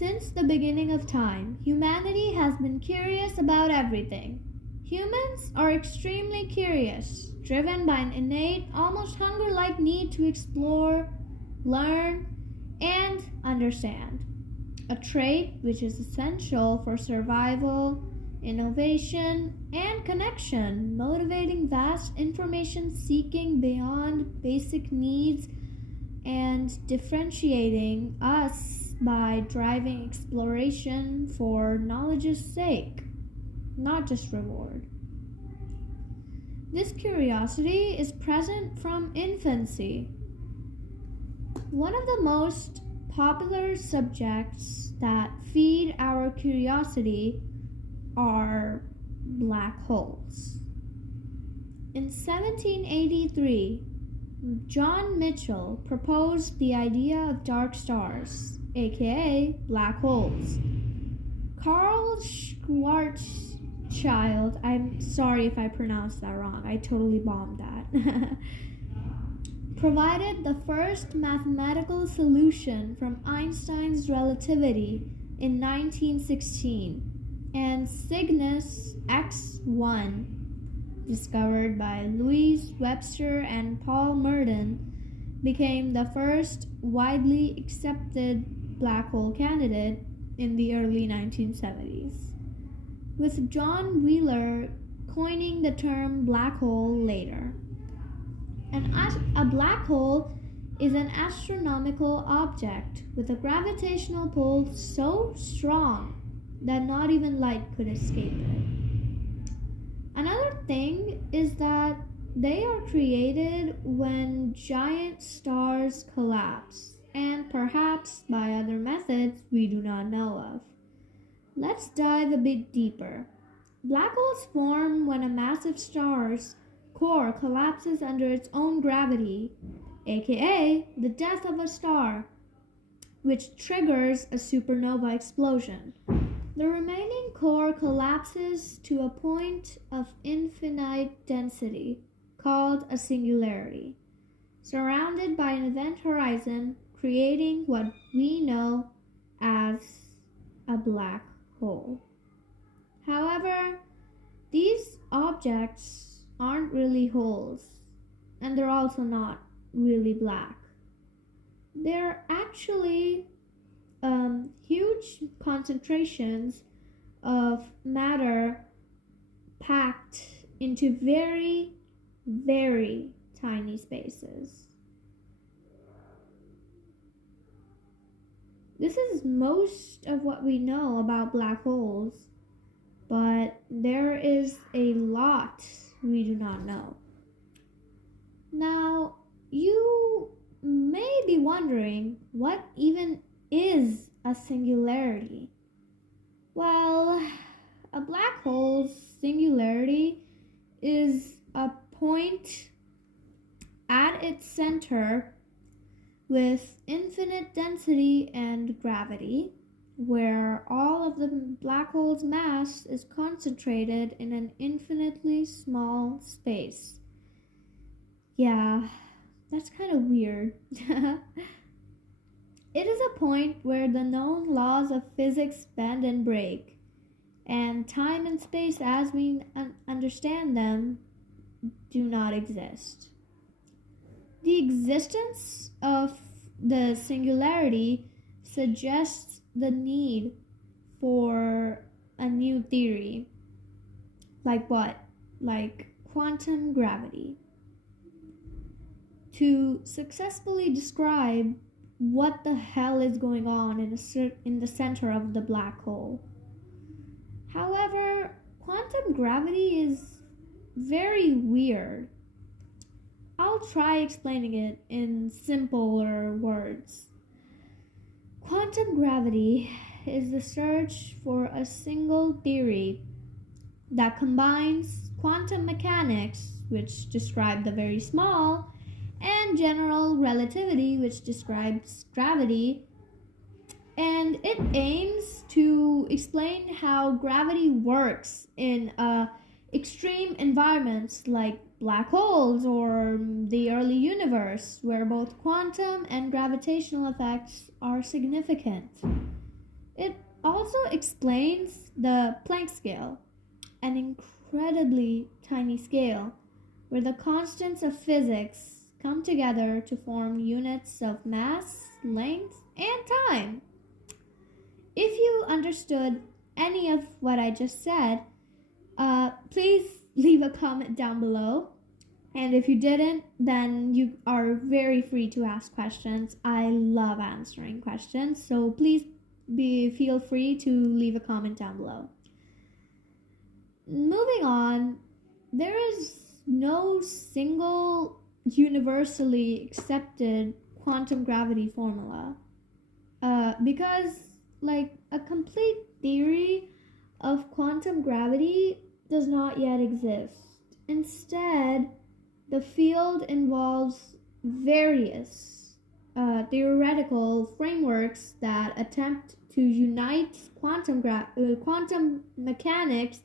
Since the beginning of time, humanity has been curious about everything. Humans are extremely curious, driven by an innate, almost hunger like need to explore, learn, and understand. A trait which is essential for survival, innovation, and connection, motivating vast information seeking beyond basic needs and differentiating us by driving exploration for knowledge's sake, not just reward. This curiosity is present from infancy. One of the most popular subjects that feed our curiosity are black holes. In 1783, John Michell proposed the idea of dark stars, aka black holes. Carl Schwarzschild, I'm sorry if I pronounced that wrong, I totally bombed that, provided the first mathematical solution from Einstein's relativity in 1916, and Cygnus X1, discovered by Louis Webster and Paul Merton, became the first widely accepted black hole candidate in the early 1970s, with John Wheeler coining the term black hole later. A black hole is an astronomical object with a gravitational pull so strong that not even light could escape it. Another thing is that they are created when giant stars collapse, and perhaps by other methods we do not know of. Let's dive a bit deeper. Black holes form when a massive star's core collapses under its own gravity, aka the death of a star, which triggers a supernova explosion. The remaining core collapses to a point of infinite density, called a singularity, surrounded by an event horizon, creating what we know as a black hole. However, these objects aren't really holes, and they're also not really black. They're actually huge concentrations of matter packed into very, very tiny spaces. This is most of what we know about black holes, but there is a lot we do not know. Now, you may be wondering what even is a singularity? Well, a black hole's singularity is a point at its center with infinite density and gravity, where all of the black hole's mass is concentrated in an infinitely small space. Yeah, that's kind of weird. It is a point where the known laws of physics bend and break, and time and space as we understand them do not exist. The existence of the singularity suggests the need for a new theory. Like what? Like quantum gravity. To successfully describe what the hell is going on in the center of the black hole. However, quantum gravity is very weird. I'll try explaining it in simpler words. Quantum gravity is the search for a single theory that combines quantum mechanics, which describe the very small, and general relativity, which describes gravity, and it aims to explain how gravity works in extreme environments like black holes or the early universe, where both quantum and gravitational effects are significant. It also explains the Planck scale, an incredibly tiny scale where the constants of physics come together to form units of mass, length, and time. If you understood any of what I just said, please leave a comment down below. And if you didn't, then you are very free to ask questions. I love answering questions, so please feel free to leave a comment down below. Moving on, there is no single universally accepted quantum gravity formula. Because, like, a complete theory of quantum gravity does not yet exist. Instead, the field involves various theoretical frameworks that attempt to unite quantum mechanics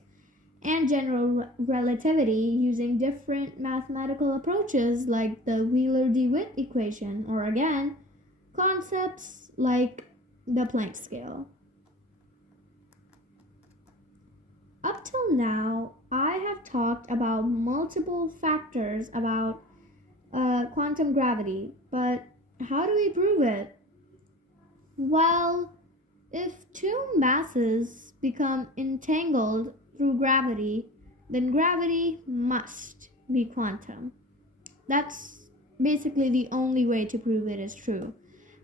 and general relativity using different mathematical approaches like the Wheeler-DeWitt equation, or again, concepts like the Planck scale. Up till now, I have talked about multiple factors about quantum gravity, but how do we prove it? Well, if two masses become entangled through gravity, then gravity must be quantum. That's basically the only way to prove it is true.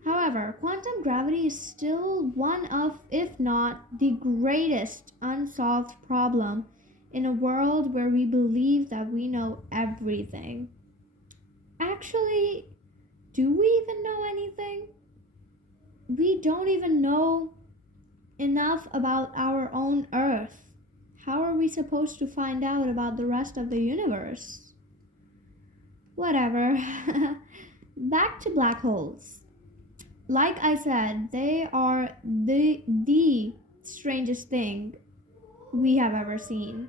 However, quantum gravity is still one of, if not the greatest unsolved problem in a world where we believe that we know everything. Actually, do we even know anything? We don't even know enough about our own Earth. How are we supposed to find out about the rest of the universe? Whatever. Back to black holes. Like I said, they are the strangest thing we have ever seen.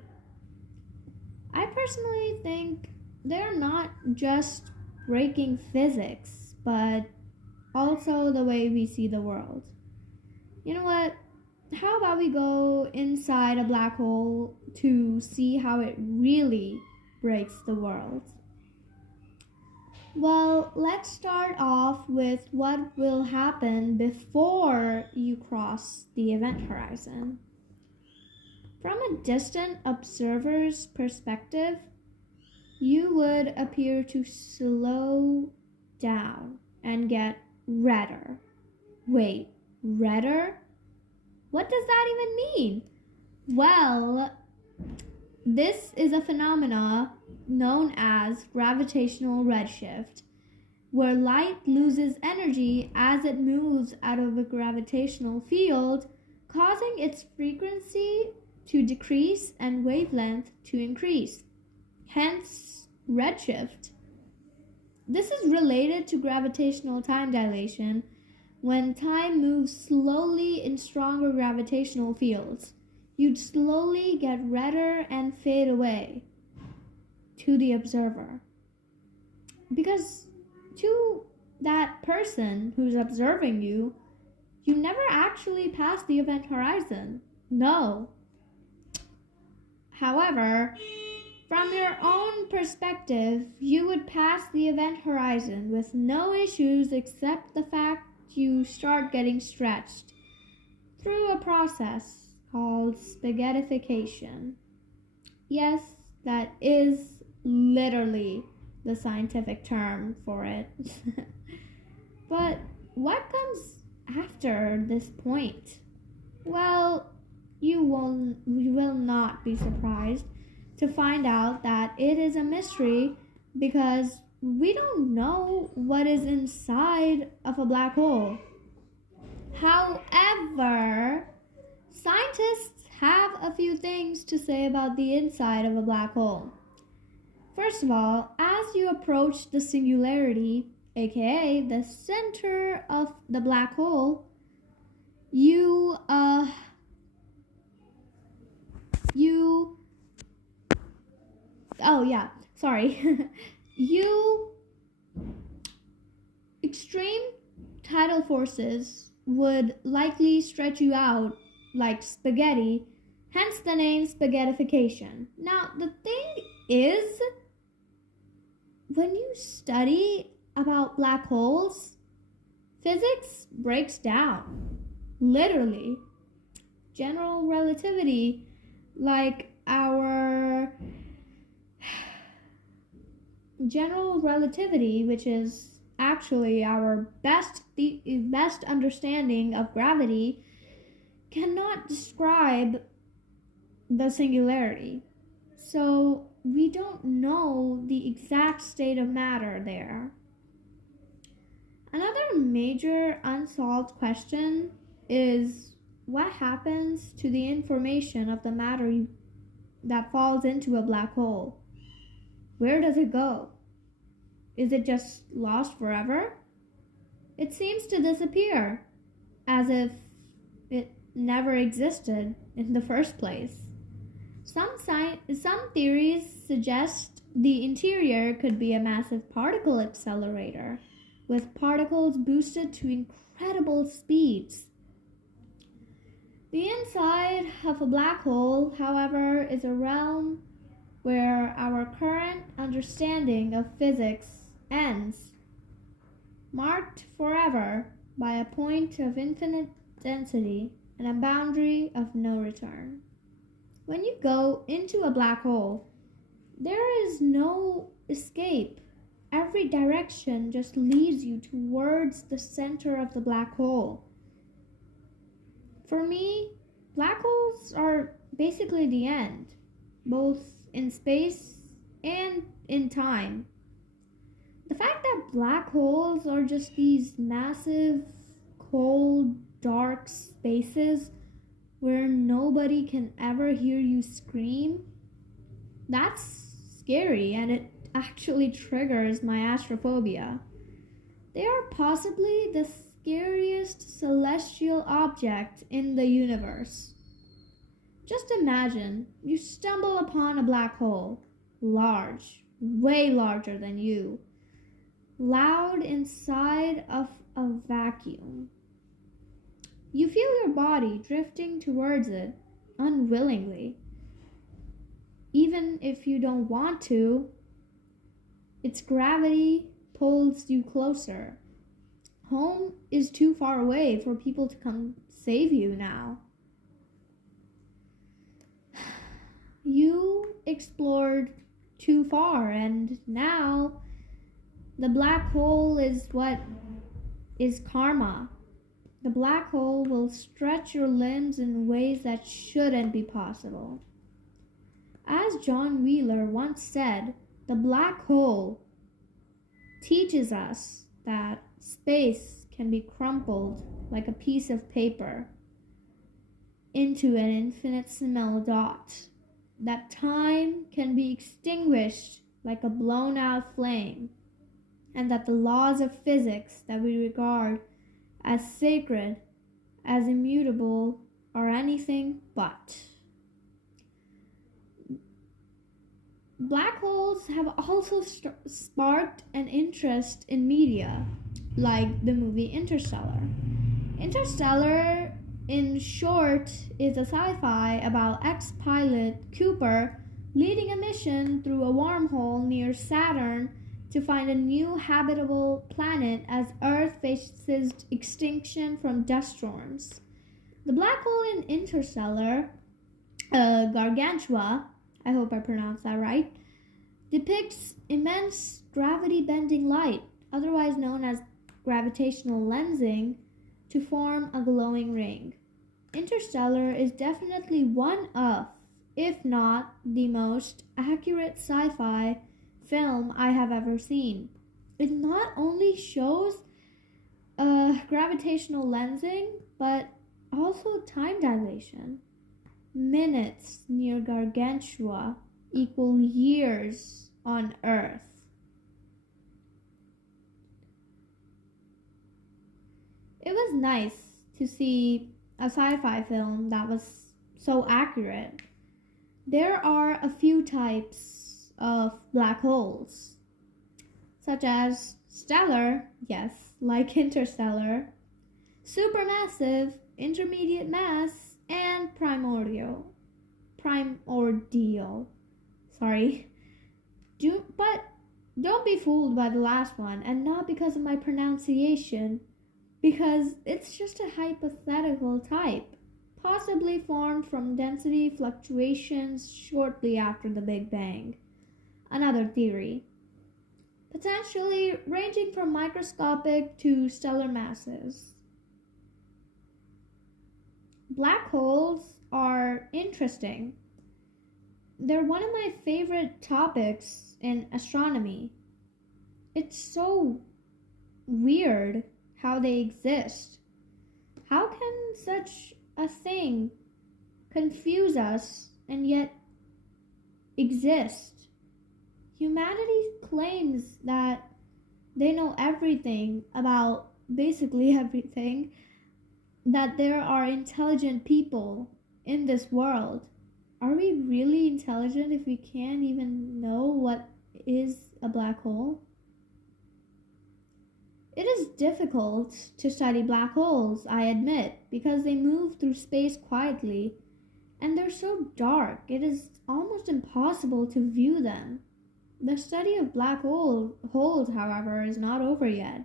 I personally think they're not just breaking physics, but also the way we see the world. You know what? How about we go inside a black hole to see how it really breaks the world? Well, let's start off with what will happen before you cross the event horizon. From a distant observer's perspective, you would appear to slow down and get redder. Wait, redder? What does that even mean? Well, this is a phenomena known as gravitational redshift, where light loses energy as it moves out of a gravitational field, causing its frequency to decrease and wavelength to increase. Hence, redshift. This is related to gravitational time dilation, when time moves slowly in stronger gravitational fields. You'd slowly get redder and fade away to the observer. Because to that person who's observing you, you never actually pass the event horizon. No. However, from your own perspective, you would pass the event horizon with no issues except the fact you start getting stretched through a process called spaghettification. Yes, that is literally the scientific term for it. But what comes after this point? Well, you will not be surprised to find out that it is a mystery, because we don't know what is inside of a black hole. However, scientists have a few things to say about the inside of a black hole. First of all, as you approach the singularity, aka the center of the black hole, you extreme tidal forces would likely stretch you out like spaghetti, hence the name spaghettification. Now, the thing is, when you study about black holes, physics breaks down. Literally. General relativity, like our general relativity, which is actually our best understanding of gravity, cannot describe the singularity. So we don't know the exact state of matter there. Another major unsolved question is what happens to the information of the matter that falls into a black hole? Where does it go? Is it just lost forever? It seems to disappear, as if it never existed in the first place. Some theories suggest the interior could be a massive particle accelerator, with particles boosted to incredible speeds. The inside of a black hole, however, is a realm where our current understanding of physics ends, marked forever by a point of infinite density and a boundary of no return. When you go into a black hole, there is no escape. Every direction just leads you towards the center of the black hole. For me, black holes are basically the end, both in space and in time. The fact that black holes are just these massive, cold, dark spaces where nobody can ever hear you scream, that's scary, and it actually triggers my astrophobia. They are possibly the scariest celestial object in the universe. Just imagine you stumble upon a black hole, large, way larger than you, loud inside of a vacuum. You feel your body drifting towards it unwillingly. Even if you don't want to, its gravity pulls you closer. Home is too far away for people to come save you now. You explored too far, and now the black hole is what is karma. The black hole will stretch your limbs in ways that shouldn't be possible. As John Wheeler once said, the black hole teaches us that space can be crumpled like a piece of paper into an infinitesimal dot, that time can be extinguished like a blown out flame, and that the laws of physics that we regard as sacred, as immutable, are anything but. Black holes have also sparked an interest in media, like the movie Interstellar. Interstellar, in short, is a sci-fi about ex-pilot Cooper leading a mission through a wormhole near Saturn to find a new habitable planet as Earth faces extinction from dust storms. The black hole in Interstellar, Gargantua, I hope I pronounced that right, depicts immense gravity-bending light, otherwise known as gravitational lensing, to form a glowing ring. Interstellar is definitely one of, if not the most accurate sci-fi film I have ever seen. It not only shows gravitational lensing, but also time dilation. Minutes near Gargantua equal years on Earth. It was nice to see a sci-fi film that was so accurate. There are a few types of black holes, such as stellar, yes, like Interstellar, supermassive, intermediate mass, and primordial. Primordial. Sorry. But don't be fooled by the last one, and not because of my pronunciation, because it's just a hypothetical type, possibly formed from density fluctuations shortly after the Big Bang. Another theory, potentially ranging from microscopic to stellar masses. Black holes are interesting. They're one of my favorite topics in astronomy. It's so weird how they exist. How can such a thing confuse us and yet exist? Humanity claims that they know everything about basically everything, that there are intelligent people in this world. Are we really intelligent if we can't even know what is a black hole? It is difficult to study black holes, I admit, because they move through space quietly and they're so dark it is almost impossible to view them. The study of black holes, however, is not over yet.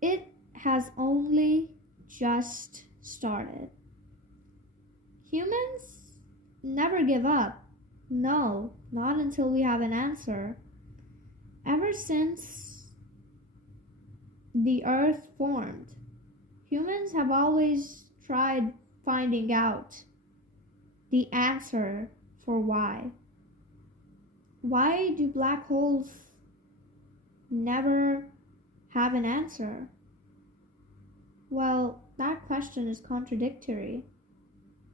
It has only just started. Humans never give up. No, not until we have an answer. Ever since the earth formed, humans have always tried finding out the answer for why. Why do black holes never have an answer? Well, that question is contradictory.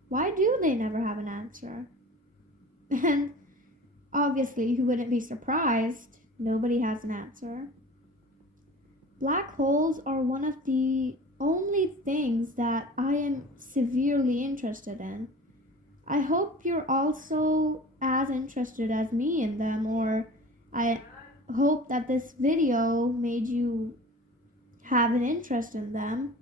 Why do they never have an answer? And obviously, who wouldn't be surprised? Nobody has an answer. Black holes are one of the only things that I am severely interested in. I hope you're also as interested as me in them, or I hope that this video made you have an interest in them.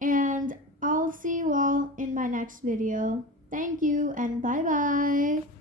And I'll see you all in my next video. Thank you and bye bye.